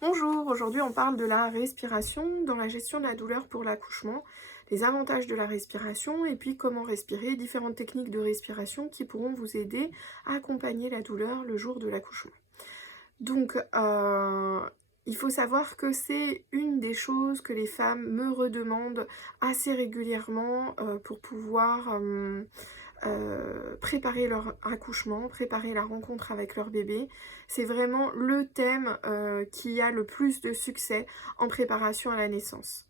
Bonjour, aujourd'hui on parle de la respiration dans la gestion de la douleur pour l'accouchement, les avantages de la respiration et puis comment respirer, différentes techniques de respiration qui pourront vous aider à accompagner la douleur le jour de l'accouchement. Donc, il faut savoir que c'est une des choses que les femmes me redemandent assez régulièrement pour pouvoir préparer leur accouchement, préparer la rencontre avec leur bébé. C'est vraiment le thème qui a le plus de succès en préparation à la naissance.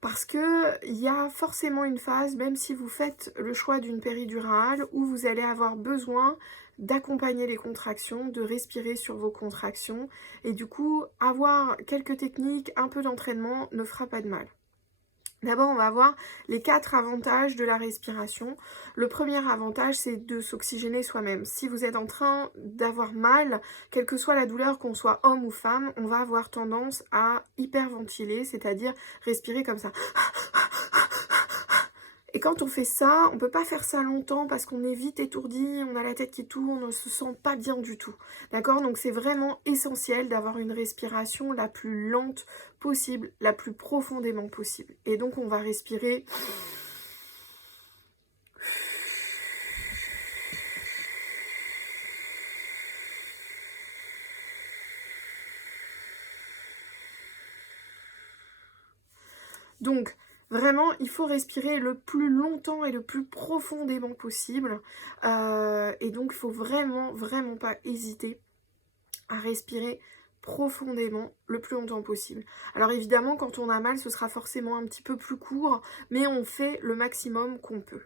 Parce que il y a forcément une phase, même si vous faites le choix d'une péridurale, où vous allez avoir besoin d'accompagner les contractions, de respirer sur vos contractions, et du coup, avoir quelques techniques, un peu d'entraînement ne fera pas de mal. D'abord, on va voir les 4 avantages de la respiration. Le premier avantage, c'est de s'oxygéner soi-même. Si vous êtes en train d'avoir mal, quelle que soit la douleur, qu'on soit homme ou femme, on va avoir tendance à hyperventiler, c'est-à-dire respirer comme ça. Et quand on fait ça, on ne peut pas faire ça longtemps parce qu'on est vite étourdi, on a la tête qui tourne, on ne se sent pas bien du tout. D'accord? Donc c'est vraiment essentiel d'avoir une respiration la plus lente possible, la plus profondément possible. Et donc on va respirer. Donc, vraiment, il faut respirer le plus longtemps et le plus profondément possible. Et donc, il faut vraiment, vraiment pas hésiter à respirer profondément le plus longtemps possible. Alors évidemment, quand on a mal, ce sera forcément un petit peu plus court, mais on fait le maximum qu'on peut.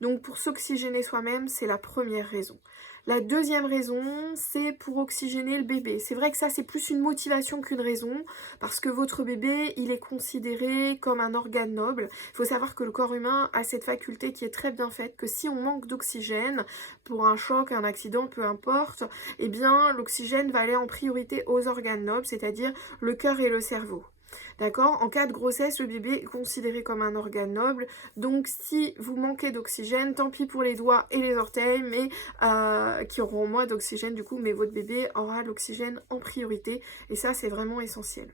Donc pour s'oxygéner soi-même, c'est la première raison. La deuxième raison, c'est pour oxygéner le bébé. C'est vrai que ça, c'est plus une motivation qu'une raison, parce que votre bébé, il est considéré comme un organe noble. Il faut savoir que le corps humain a cette faculté qui est très bien faite, que si on manque d'oxygène, pour un choc, un accident, peu importe, eh bien l'oxygène va aller en priorité aux organes nobles, c'est-à-dire le cœur et le cerveau. D'accord? En cas de grossesse, le bébé est considéré comme un organe noble. Donc si vous manquez d'oxygène, tant pis pour les doigts et les orteils, mais qui auront moins d'oxygène du coup, mais votre bébé aura l'oxygène en priorité. Et ça, c'est vraiment essentiel.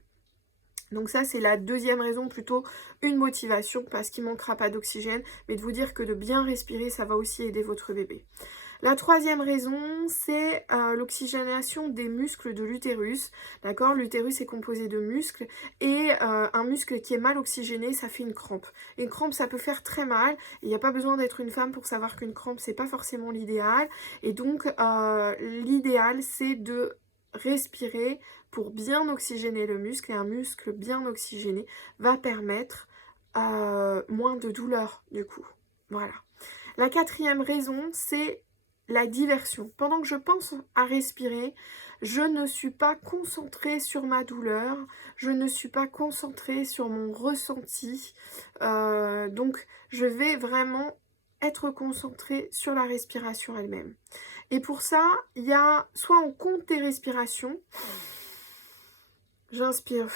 Donc ça, c'est la deuxième raison, plutôt une motivation, parce qu'il ne manquera pas d'oxygène, mais de vous dire que de bien respirer, ça va aussi aider votre bébé. La troisième raison, c'est l'oxygénation des muscles de l'utérus. D'accord? L'utérus est composé de muscles et un muscle qui est mal oxygéné, ça fait une crampe. Une crampe, ça peut faire très mal. Il n'y a pas besoin d'être une femme pour savoir qu'une crampe, c'est pas forcément l'idéal. Et donc, l'idéal, c'est de respirer pour bien oxygéner le muscle. Et un muscle bien oxygéné va permettre moins de douleur, du coup. Voilà. La quatrième raison, c'est la diversion. Pendant que je pense à respirer, je ne suis pas concentrée sur ma douleur, je ne suis pas concentrée sur mon ressenti. Donc, je vais vraiment être concentrée sur la respiration elle-même. Et pour ça, il y a soit on compte tes respirations, j'inspire,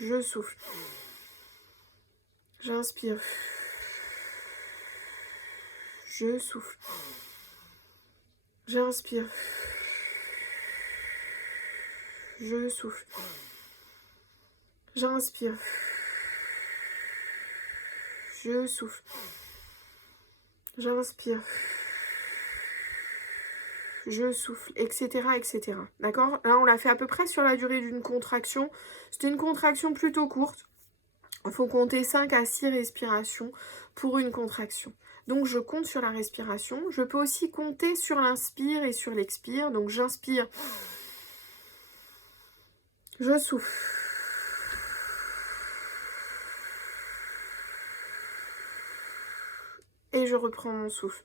je souffle, j'inspire, je souffle, j'inspire, je souffle, j'inspire, je souffle, j'inspire, je souffle, etc. etc. D'accord? Là, on l'a fait à peu près sur la durée d'une contraction. C'était une contraction plutôt courte. Il faut compter 5 à 6 respirations pour une contraction. Donc, je compte sur la respiration. Je peux aussi compter sur l'inspire et sur l'expire. Donc, j'inspire, je souffle. Et je reprends mon souffle.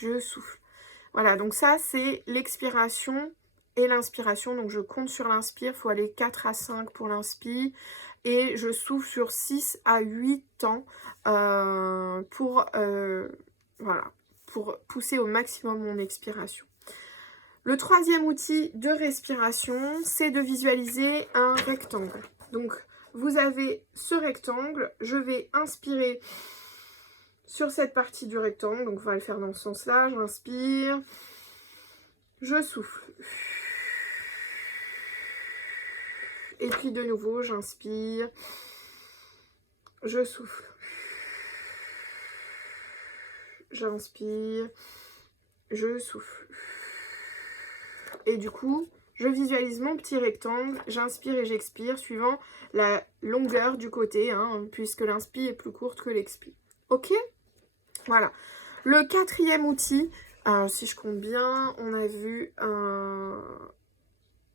Je souffle. Voilà, donc ça, c'est l'expiration et l'inspiration. Donc, je compte sur l'inspire. Il faut aller 4 à 5 pour l'inspire. Et je souffle sur 6 à 8 temps voilà, pour pousser au maximum mon expiration. Le troisième outil de respiration, c'est de visualiser un rectangle. Donc, vous avez ce rectangle. Je vais inspirer sur cette partie du rectangle. Donc on va le faire dans ce sens-là. J'inspire, je souffle. Et puis de nouveau, j'inspire, je souffle. J'inspire, je souffle. Et du coup, je visualise mon petit rectangle, j'inspire et j'expire suivant la longueur du côté, hein, puisque l'inspi est plus courte que l'expi. Ok? Voilà. Le quatrième outil, si je compte bien, on a vu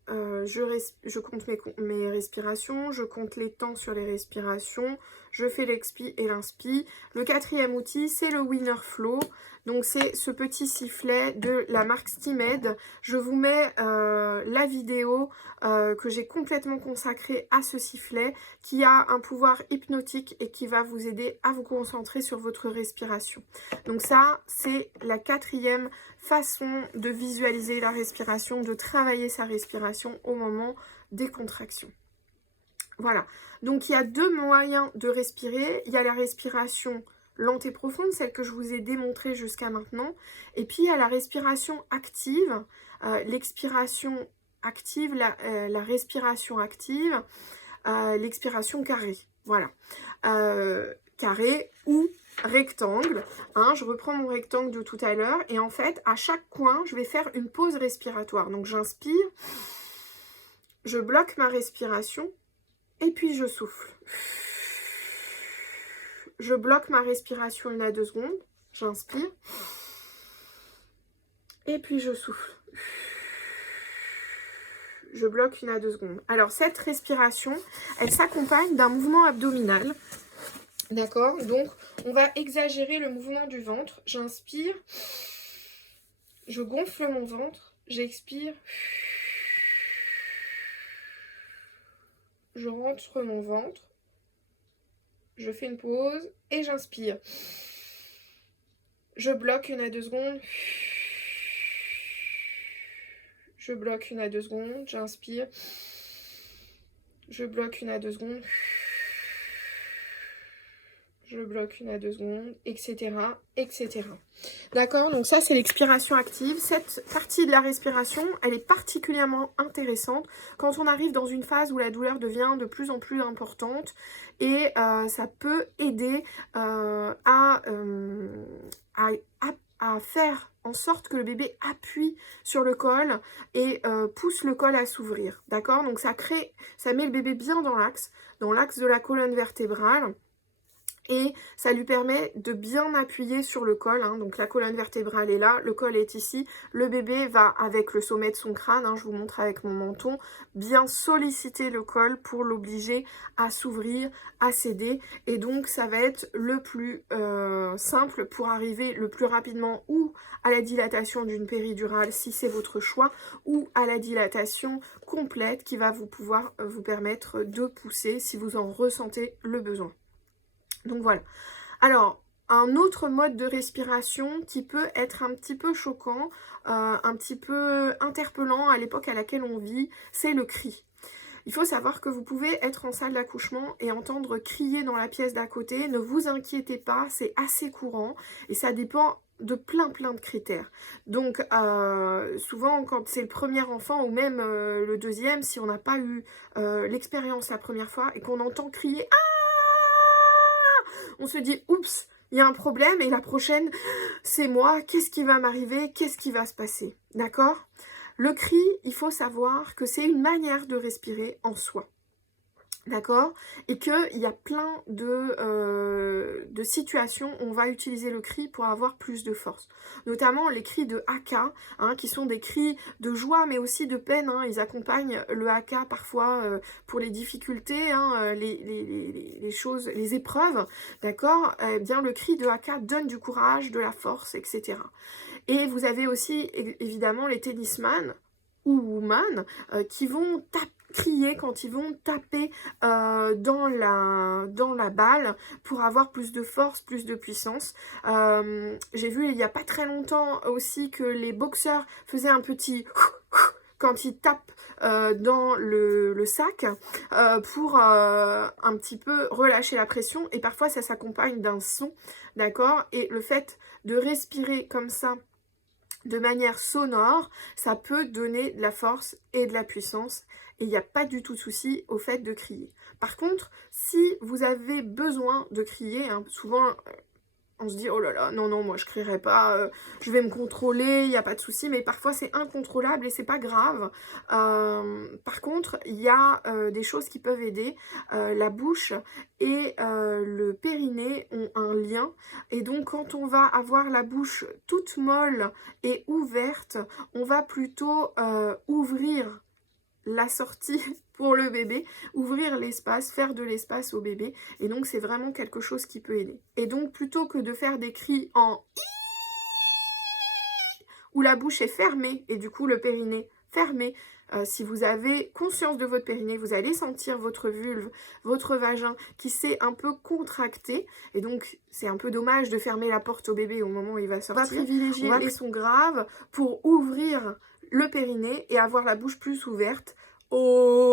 je compte mes respirations, je compte les temps sur les respirations, je fais l'expi et l'inspi. Le quatrième outil, c'est le Winner Flow. Donc, c'est ce petit sifflet de la marque Stimed. Je vous mets la vidéo que j'ai complètement consacrée à ce sifflet qui a un pouvoir hypnotique et qui va vous aider à vous concentrer sur votre respiration. Donc ça, c'est la quatrième façon de visualiser la respiration, de travailler sa respiration au moment des contractions. Voilà, donc il y a deux moyens de respirer. Il y a la respiration lente et profonde, celle que je vous ai démontrée jusqu'à maintenant. Et puis il y a la respiration active, l'expiration active, la respiration active, l'expiration carrée. Voilà, carré ou rectangle, hein, je reprends mon rectangle de tout à l'heure et en fait à chaque coin je vais faire une pause respiratoire. Donc j'inspire, je bloque ma respiration et puis je souffle. Je bloque ma respiration 1 à 2 secondes, j'inspire et puis je souffle. Je bloque 1 à 2 secondes. Alors cette respiration, elle s'accompagne d'un mouvement abdominal. D'accord, donc on va exagérer le mouvement du ventre. J'inspire, je gonfle mon ventre, j'expire, je rentre mon ventre, je fais une pause et j'inspire. Je bloque 1 à 2 secondes, je bloque 1 à 2 secondes, j'inspire, je bloque 1 à 2 secondes. Je bloque 1 à 2 secondes, etc., etc. D'accord, donc ça c'est l'expiration active. Cette partie de la respiration, elle est particulièrement intéressante quand on arrive dans une phase où la douleur devient de plus en plus importante et ça peut aider à faire en sorte que le bébé appuie sur le col et pousse le col à s'ouvrir. D'accord, donc ça met le bébé bien dans l'axe de la colonne vertébrale. Et ça lui permet de bien appuyer sur le col, hein. Donc la colonne vertébrale est là, le col est ici. Le bébé va, avec le sommet de son crâne, hein, je vous montre avec mon menton, bien solliciter le col pour l'obliger à s'ouvrir, à céder. Et donc ça va être le plus simple pour arriver le plus rapidement ou à la dilatation d'une péridurale si c'est votre choix, ou à la dilatation complète qui va vous permettre de pousser si vous en ressentez le besoin. Donc voilà. Alors, un autre mode de respiration qui peut être un petit peu choquant, un petit peu interpellant à l'époque à laquelle on vit, c'est le cri. Il faut savoir que vous pouvez être en salle d'accouchement et entendre crier dans la pièce d'à côté. Ne vous inquiétez pas, c'est assez courant et ça dépend de plein de critères. Donc souvent quand c'est le premier enfant ou même le deuxième, si on n'a pas eu l'expérience la première fois et qu'on entend crier « on se dit, oups, il y a un problème et la prochaine, c'est moi, qu'est-ce qui va m'arriver, qu'est-ce qui va se passer, d'accord? Le cri, il faut savoir que c'est une manière de respirer en soi, d'accord? Et qu'il y a plein de situations où on va utiliser le cri pour avoir plus de force. Notamment les cris de haka, hein, qui sont des cris de joie mais aussi de peine. Hein. Ils accompagnent le haka parfois pour les difficultés, hein, les choses, les épreuves, d'accord? Eh bien le cri de haka donne du courage, de la force, etc. Et vous avez aussi évidemment les tennisman ou woman qui vont crier quand ils vont taper dans la balle pour avoir plus de force, plus de puissance. J'ai vu il n'y a pas très longtemps aussi que les boxeurs faisaient un petit quand il tape dans le sac pour un petit peu relâcher la pression. Et parfois, ça s'accompagne d'un son, d'accord? Et le fait de respirer comme ça, de manière sonore, ça peut donner de la force et de la puissance et il n'y a pas du tout de souci au fait de crier. Par contre, si vous avez besoin de crier, hein, souvent on se dit oh là là, non non, moi je crierai pas, je vais me contrôler, il n'y a pas de souci, mais parfois c'est incontrôlable et c'est pas grave. Par contre, il y a des choses qui peuvent aider. La bouche et le périnée ont un lien, et donc quand on va avoir la bouche toute molle et ouverte, on va plutôt ouvrir la sortie pour le bébé, ouvrir l'espace, faire de l'espace au bébé, et donc c'est vraiment quelque chose qui peut aider. Et donc plutôt que de faire des cris en où la bouche est fermée et du coup le périnée fermé, si vous avez conscience de votre périnée, vous allez sentir votre vulve, votre vagin qui s'est un peu contracté, et donc c'est un peu dommage de fermer la porte au bébé au moment où il va sortir. On va privilégier les sons graves pour ouvrir le périnée et avoir la bouche plus ouverte. Oh.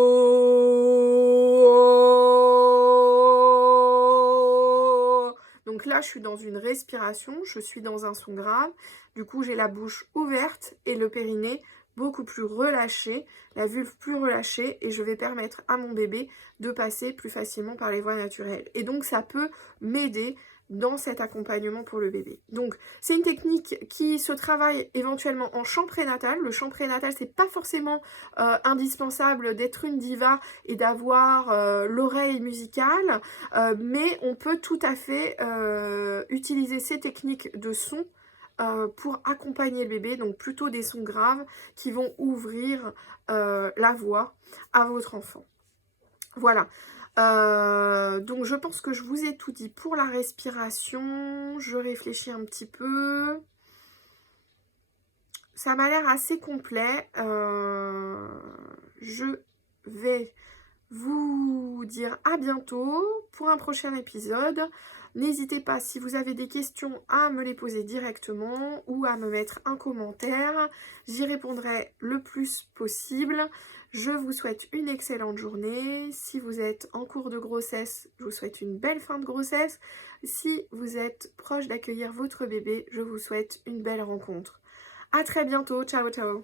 Donc là, je suis dans une respiration, je suis dans un son grave. Du coup, j'ai la bouche ouverte et le périnée beaucoup plus relâché, la vulve plus relâchée, et je vais permettre à mon bébé de passer plus facilement par les voies naturelles. Et donc, ça peut m'aider dans cet accompagnement pour le bébé. Donc c'est une technique qui se travaille éventuellement en chant prénatal. Le chant prénatal, c'est pas forcément indispensable d'être une diva et d'avoir l'oreille musicale, mais on peut tout à fait utiliser ces techniques de son pour accompagner le bébé, donc plutôt des sons graves qui vont ouvrir la voix à votre enfant. Voilà. Donc je pense que je vous ai tout dit pour la respiration. Je réfléchis un petit peu. Ça m'a l'air assez complet. Je vais vous dire à bientôt pour un prochain épisode. N'hésitez pas, si vous avez des questions, à me les poser directement ou à me mettre un commentaire. J'y répondrai le plus possible. Je vous souhaite une excellente journée. Si vous êtes en cours de grossesse, je vous souhaite une belle fin de grossesse. Si vous êtes proche d'accueillir votre bébé, je vous souhaite une belle rencontre. À très bientôt. Ciao, ciao.